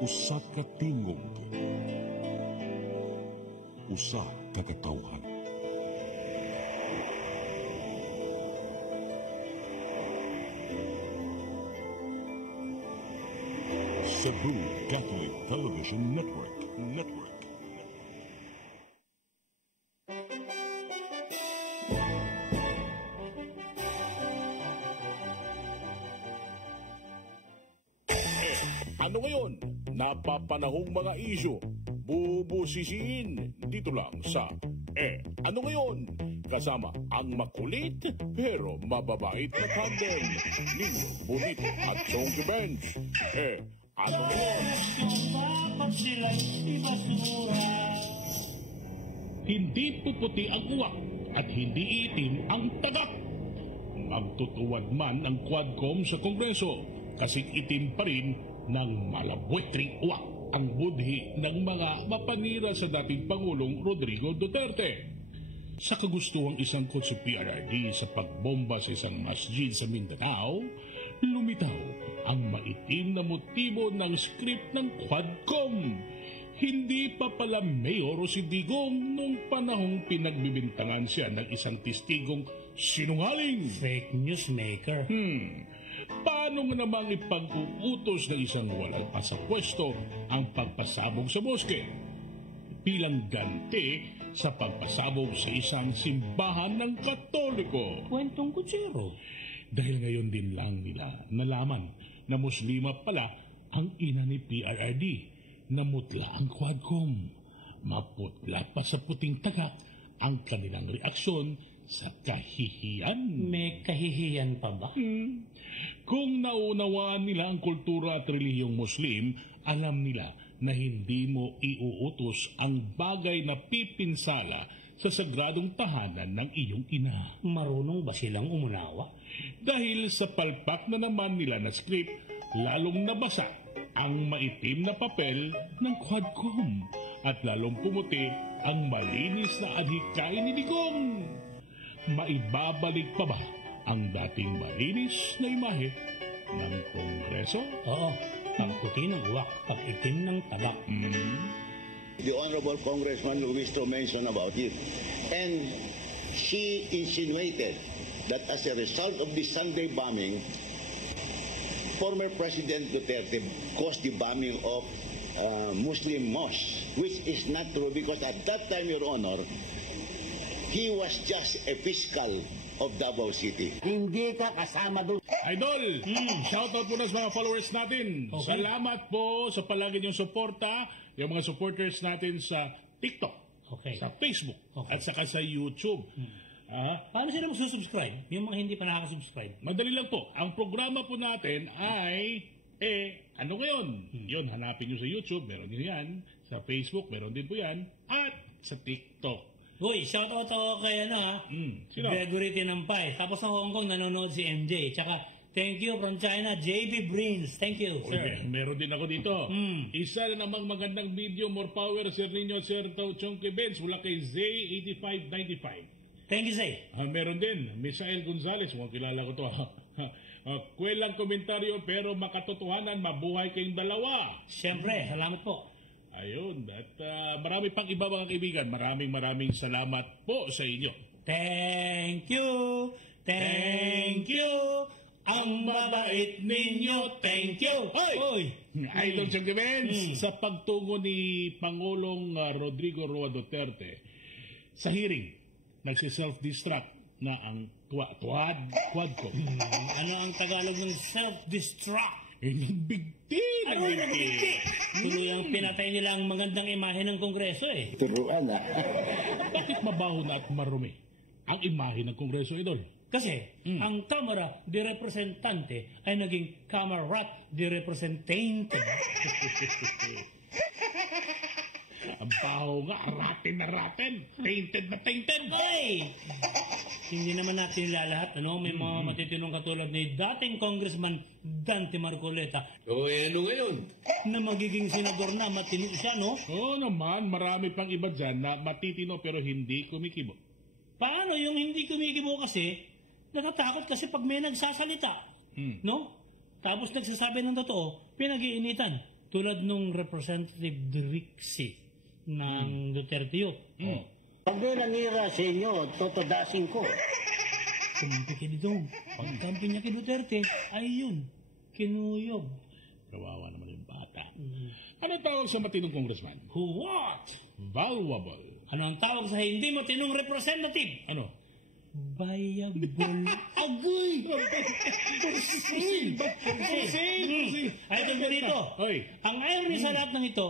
Usa ka tingog, usa ka katawhan. Cebu Catholic Television Network. Ano ngayon? Napapanahong mga isyu, bubusisiin dito lang sa Ano Ngayon? Kasama ang makulit pero mababait na tandem ni Bonito at Chonky Bench. Ano Ngayon? Hindi puputi ang uwak at hindi itim ang tagak. Magtutuwad man ang Quadcom sa Kongreso kasing itim pa rin ng malabwetring uwak ang budhi ng mga mapanira sa dating Pangulong Rodrigo Duterte. Sa kagustuhang isangkot sa PRRD sa pagbomba sa isang masjid sa Mindanao, lumitaw ang maitim na motibo ng script ng Quadcom. Hindi pa pala mayor o si Digong nung panahong pinagbibintangan siya ng isang testigong sinungaling. Fake news maker. Paano nga namang ipag-uutos ng isang walang pasapwesto ang pagpasabog sa moske? Bilang ganti sa pagpasabog sa isang simbahan ng Katoliko. Kwentong kutsero. Dahil ngayon din lang nila nalaman na Muslima pala ang ina ni PRRD. Namutla ang Quadcom. Maputla pa sa puting tagak ang kanilang reaksyon sa kahihiyan. May kahihiyan pa ba? Kung naunawaan nila ang kultura at relihiyong Muslim, alam nila na hindi mo iuutos ang bagay na pipinsala sa sagradong tahanan ng iyong ina. Marunong ba silang umunawa? Dahil sa palpak na naman nila na script, lalong nabasa ang maitim na papel ng Quadcom at lalong pumuti ang malinis na adhikay ni Digong. Maibabalik pa ba ang dating malinis na imahe ng Kongreso? Oo, pagputi ng uwak, pag-itim ng tabak. The Honorable Congressman who wished to mention about it. And she insinuated that as a result of the Sunday bombing, former President Duterte caused the bombing of Muslim mosques, which is not true because at that time, Your Honor, he was just a fiscal of Davao City. Hindi ka kasama doon. Idol, shoutout po na sa mga followers natin. Okay. Salamat po sa palagi niyong suporta, yung mga supporters natin sa TikTok, Okay. sa Facebook, Okay. at saka sa YouTube. Paano sila magsusubscribe? Yung mga hindi pa nakaka-subscribe. Madali lang po. Ang programa po natin ay, ano ngayon? Yun, hanapin nyo sa YouTube, meron din yan. Sa Facebook, meron din po yan. At sa TikTok. Uy, shoutout ako kay Sino? Gregory Tinampay. Tapos ng Hong Kong, nanonood si MJ. Tsaka, thank you from China, JB Brins. Thank you, sir. Okay, meron din ako dito. Isa na namang magandang video, more power, Sir Nino, Sir Chonky Benz, mula kay Z8595. Thank you, Zay. Meron din, Misael Gonzalez, mukhang kilala ko to. Kwelang komentaryo pero makatotohanan, mabuhay kayong dalawa. Siyempre, salamat po. Ayun, at marami pang iba mga kaibigan. Maraming salamat po sa inyo. Thank you. Thank you. Ang mabait ninyo. Thank you. Hoy! Idol Chonky Benz, sa pagtungo ni Pangulong Rodrigo Roa Duterte sa hearing, nagsi-self-destruct na ang Quadcom. Ano ang Tagalog ng self-destruct? Bigti! Ano yung nabigti? Tuluyang pinatay nila ang magandang imahe ng Kongreso Turuan Bakit mabaho na at marumi ang imahe ng Kongreso, Idol? Kasi ang Kamara de Representante ay naging Kamarat de Representante. Ang baho nga, ratin na ratin. Tainted na tainted. Ay! Hindi naman natin ilalahat, may mga matitinong katulad ni dating Congressman Dante Marcoleta. Ano ngayon? Na magiging senador na, matino siya, no? Oo naman, marami pang iba dyan na matitino pero hindi kumikibo. Paano yung hindi kumikibo kasi, natatakot kasi pag may nagsasalita, no? Tapos nagsasabi ng totoo, pinag-iinitan. tulad nung Representative Drixie ng Duterte yun. Pag doon nanira sa inyo, totodasin ko. Kumpi ka dito. Pagkampi niya kay Duterte, ay yun, kinuyog. Kawawa naman yung bata. Ano tawag sa matinong congressman? Who what? Valuable. Ano ang tawag sa hindi matinong representative? Ano? Viable. Agoy! Ay, ito dito. Hoy. Ang irony sa lahat ng ito,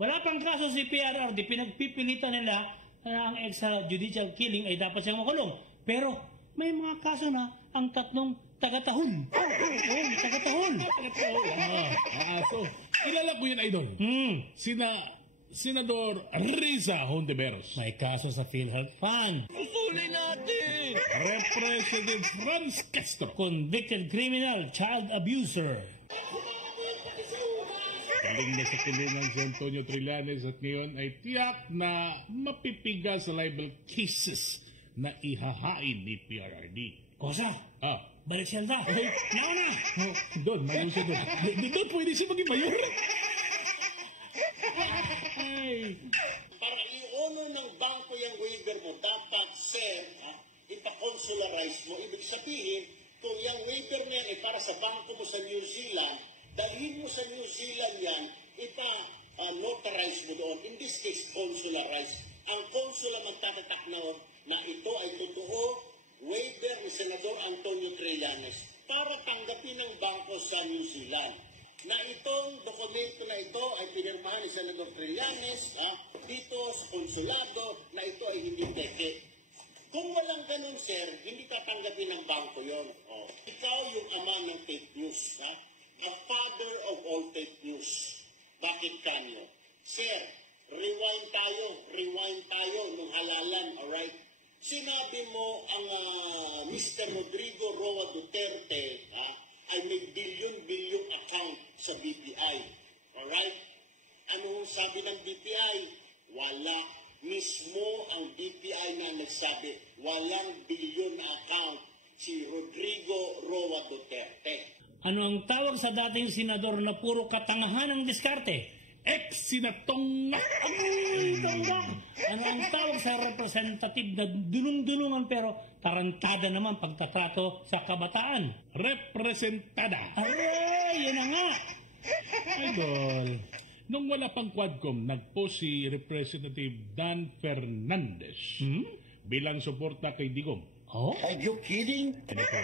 wala pang kaso si PRRD, pinagpipilitan nila na ang extrajudicial killing ay dapat siyang makulong. Pero may mga kaso na ang tatlong tagatahol. Tagatahol. So, kilala ko yun, Idol. Senador Riza Hontiveros. May kaso sa PhilHealth Fund. Usulin natin! Representative Franz Castro. Convicted criminal, child abuser. Galing na sa kilinang si Antonio Trillanes at ngayon ay tiyak na mapipiga sa libel cases na ihahain ni PRRD. Kosa, balik siya na. Nauna! Doon, mayroon siya doon. Doon pwede siya maging mayor. Para i-honor ng bangko yung waiver mo, dapat, sir, ipa-consularize mo. Ibig sabihin, kung yung waiver niyan ay para sa bangko mo sa New Zealand, dalhin mo sa New Zealand yan, ipa-notarize mo doon. In this case, consularize. Ang consul ang magtatatak noon na ito ay totoo, waiver ni Senador Antonio Trillanes para tanggapin ng bangko sa New Zealand. Na itong dokumento na ito ay pinirmahan ni Senador Trillanes dito sa konsulado na ito ay hindi peke. Kung walang ganun, sir, hindi tatanggapin ng bangko yon. Ikaw yung ama ng fake news. A father of all fake news. Bakit kanyo? Sir, rewind tayo nung halalan, alright? Sinabi mo ang Mr. Rodrigo Roa Duterte, ay may bilyon-bilyong account sa BPI. Alright? Ano sabi ng BPI? Wala. Mismo ang BPI na nagsabi, walang bilyon na account si Rodrigo Roa Duterte. Ano ang tawag sa dating senador na puro katangahan ang diskarte? Ex-sinatong Ano ang tawag sa representative na dulong-dulungan pero tarantada naman pagtatrato sa kabataan? representada. Aray, yun na nga. Idol, nung wala pang Quadcom, nagpost si Representative Dan Fernandez bilang suporta kay Digong. Oh? Are you kidding? Ano po?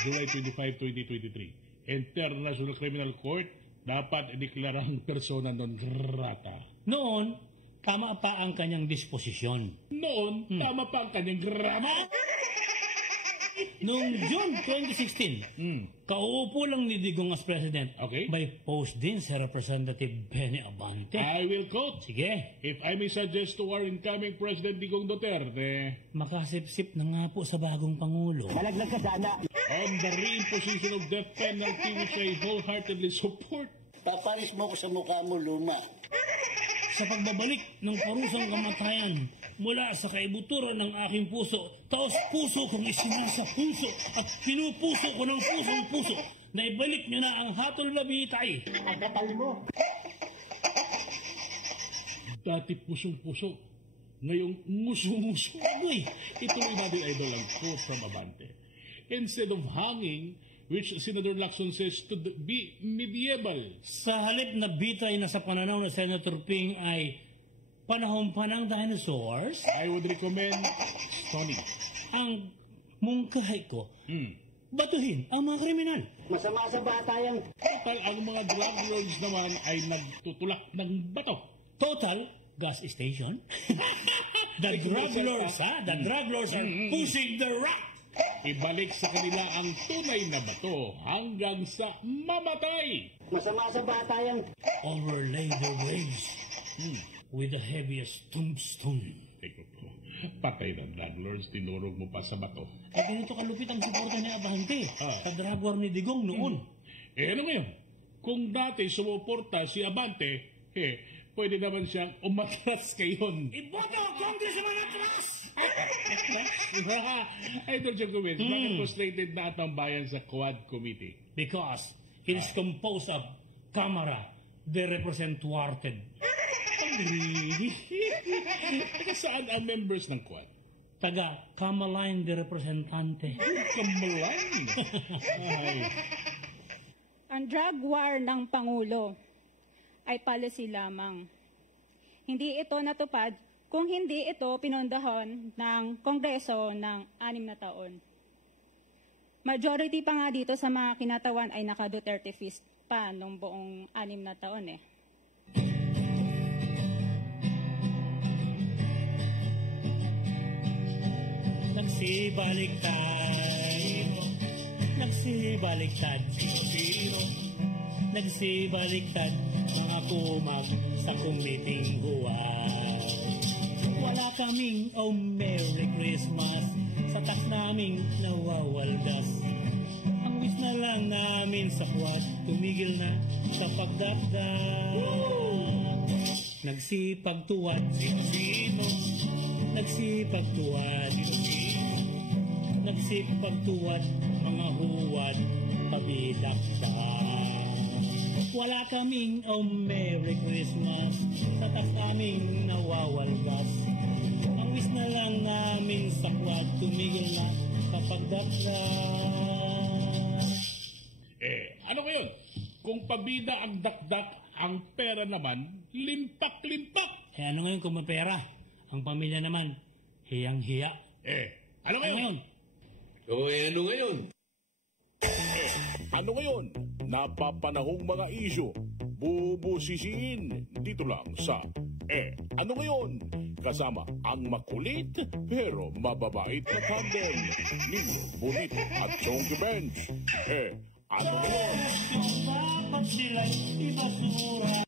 July 25, 2023. International Criminal Court dapat ideklarang persona non grata. Noon, tama pa ang kanyang disposisyon. Noon, tama pa ang kanyang grama. Noong June 2016, kauupo lang ni Digong as president. Okay. May post din si Representative Benny Abante. I will quote. Sige, If I may suggest to our incoming President Digong Duterte, makasip-sip na nga po sa bagong Pangulo. Malaglag ka sana. on the reimposition of death penalty which I wholeheartedly support, Paparis mo ko sa mukha mo, luma. Sa pagbabalik ng parusang kamatayan mula sa kaibuturan ng aking puso, taos puso kong isinasa puso at pinupuso ko ng pusong puso na ibalik nyo na ang hatol babitay. Ang kapal mo. dati pusong-puso, ngayong muso-muso. Uy, Ituloy natin, Idol, ang quote from Abante. Instead of hanging, which Senator Lacson says to be medieval, sa halip na bitay na sa pananaw ng Senator Ping ay panahon pa ng dinosaurs, I would recommend stoning. ang mungkahi ko, batuhin ang mga kriminal. Masama sa bata yan. Total, ang mga drug lords naman ay nagtutulak ng bato. Total, gas station. The drug lords, The drug lords are pushing the rock. Ibalik sa kanila ang tunay na bato hanggang sa mamatay. Masama sa bata yan. Overlay the waves with the heaviest tombstone. Teko po, patay ng drug lords, tinurog mo pa sa bato. Ay ganito kalupit ang suporta ni Abante Ah. sa drug war ni Digong noon. Ano ngayon? Kung dati sumuporta si Abante, pwede naman siyang umatras ngayon. Iboto ang Congressman atras! Idol John Gomez, bakit frustrated na at ang bayan sa Quad Committee? Because it is composed of Kamara, de representuarted. Really? Taga saan ang members ng Quad? Taga Kamaline de Representante. Kamalan. Ang drug war ng Pangulo ay policy lamang. Hindi ito natupad kung hindi ito pinondohan ng Kongreso ng 6 na taon. Majority pa nga dito sa mga kinatawan ay naka-Duterte fist pa nung buong 6 na taon eh. Nagsibaliktad, nagsibaliktad, mga kumag sa kumiting huwag. Wala kaming oh Merry Christmas, sa tax naming nawawaldas. Ang wish na lang namin sa kwat, tumigil na sa pagdagdag. Nagsipagtuwad, nagsipagtuwad, nagsipagtuwad, mga huwad, pabidakdak. Wala kaming oh Merry Christmas, sa tax naming nawawaldas. Ang wish na lang namin sa kwat, tumigil na sa pagdakdak. Ano ngayon? Kung pabida ang dakdak, ang pera naman, limpak-limpak. Ano ngayon kung may pera? Ang pamilya naman, hiyang-hiya. Ano ngayon? Ano ngayon? Ano ngayon? Napapanahong mga isyu. Bubusisiin dito lang sa Ano Ngayon? Kasama ang makulit pero mababait na tandem Nino Bonito at Chonky Bench. Ano Ngayon? Dapat sila'y ibasura.